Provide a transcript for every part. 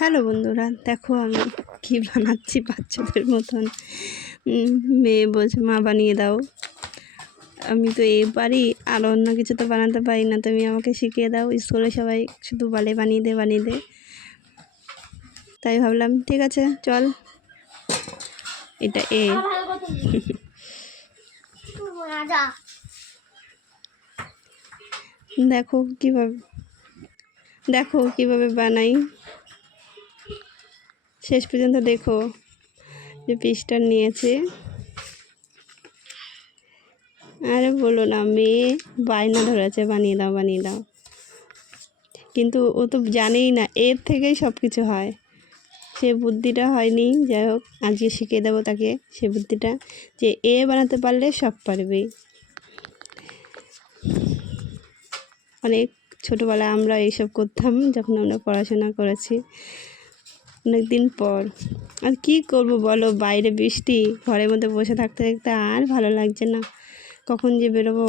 Hello বন্ধুরা, দেখো আমি কি বানাচ্ছি বাচ্চাদের মতন। মেয়ে বলছে মা বানিয়ে দাও। আমি তো পারি, আর অন্য কিছু তো বানাতে পারি না, তুমি আমাকে শিখিয়ে দাও। স্কুলে সবাই শুধু বলে বানিয়ে দে বানিয়ে দে, তাই ভাবলাম ঠিক আছে চল। এটা দেখো কিভাবে বানাই, শেষ পর্যন্ত দেখো। যে পিসটা নিয়েছে, আরে বলো না, মেয়ে বায়না ধরেছে বানিয়ে দাও বানিয়ে দাও, কিন্তু ও তো জানেই না এর থেকেই সব কিছু হয়। সে বুদ্ধিটা হয়নি, যাই হোক আজকে শিখিয়ে দেবো তাকে সে বুদ্ধিটা, যে বানাতে পারলে সব পারবে। অনেক ছোটোবেলায় আমরা এইসব করতাম যখন আমরা পড়াশোনা করেছি, অনেক দিন পর। আর কি করব বলো, বাইরে বৃষ্টি, ঘরের মধ্যে বসে থাকতে থাকতে আর ভালো লাগছে না। কখন যে বেরোবো,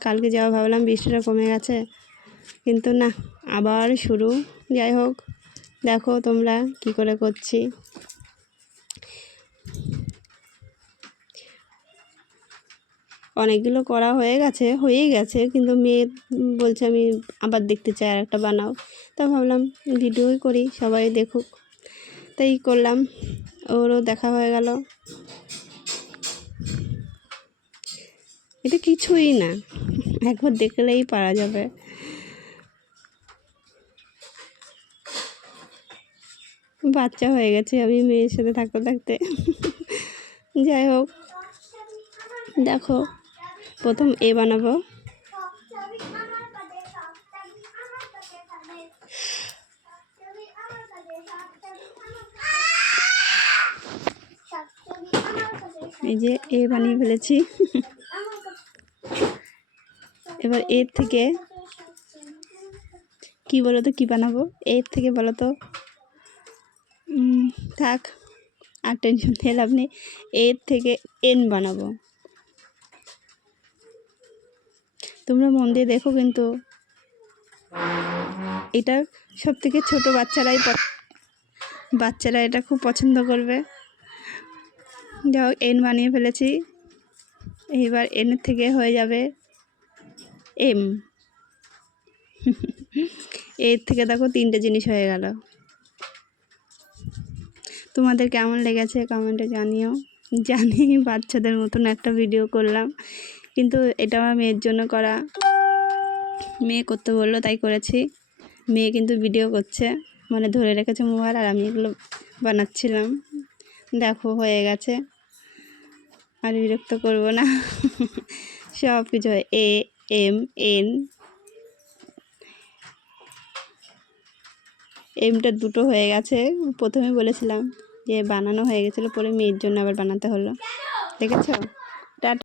কালকে যাওয়া ভাবলাম, বৃষ্টিটা কমে গেছে, কিন্তু না, আবার শুরু। যাই হোক, দেখো তোমরা কি করে করছি। অনেকগুলো করা হয়েই গেছে, কিন্তু মেয়ে বলছে আমি আবার দেখতে চাই, আর একটা বানাও। তা ভাবলাম ভিডিওই করি, সবাই দেখুক, তাই করলাম। ওরও দেখা হয়ে গেল। এটা কিছুই না, একবার দেখলেই পারা যাবে। বাচ্চা হয়ে গেছে আমি মেয়ের সাথে থাকতে থাকতে। যাই হোক, দেখো প্রথম বানাবো। এই যে বানিয়ে ফেলেছি। এবার এর থেকে কি বলো তো, কি বানাবো এর থেকে বলো তো। থাক, আর টেনশন নিয়ে লাভ নেই। এর থেকে বানাবো। তোমরা মন দিয়ে দেখো, কিন্তু এটা সব থেকে ছোটো বাচ্চারা এটা খুব পছন্দ করবে। যাই হোক, বানিয়ে ফেলেছি। এইবার এর থেকে হয়ে যাবে এম। এর থেকে দেখো 3টে জিনিস হয়ে গেল। তোমাদের কেমন লেগেছে কমেন্টে জানিও। জানি বাচ্চাদের মতন একটা ভিডিও করলাম, কিন্তু এটা আমার মেয়ের জন্য করা। মেয়ে করতে বললো তাই করেছি। মেয়ে কিন্তু ভিডিও করছে, মানে ধরে রেখেছে মোবাইল, আর আমি এগুলো বানাচ্ছিলাম। দেখো হয়ে গেছে, আর বিরক্ত করবো না। সব কিছু হয় এমটা দুটো হয়ে গেছে। প্রথমে বলেছিলাম যে বানানো হয়ে গেছিলো, পরে মেয়ের জন্য আবার বানাতে হলো, দেখেছো।